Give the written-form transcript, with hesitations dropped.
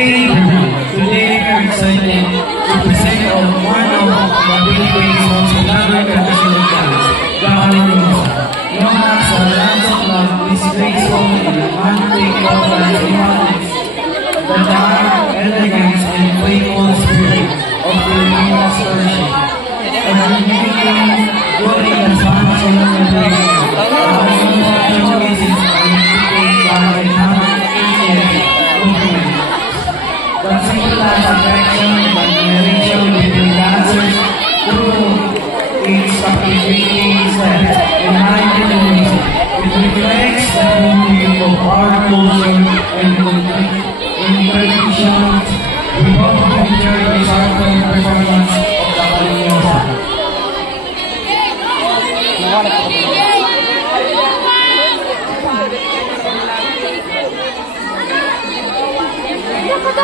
Today we are excited to present one of the Philippines' most beloved traditional dance, the Halimusa. Known as the Dance of Love, is graceful in the unbreakable dance emotions, the charm, elegance, and playful spirit of Filipinos worship. And communicating during the songs of the celebration, the Halimusa showcases our integrity by enhancing the symbolize affection and relation between dancers through its captivating steps and high music. It reflects the beauty of our culture and traditions. We hope to enjoy this artful performance of the Halimusa. Go!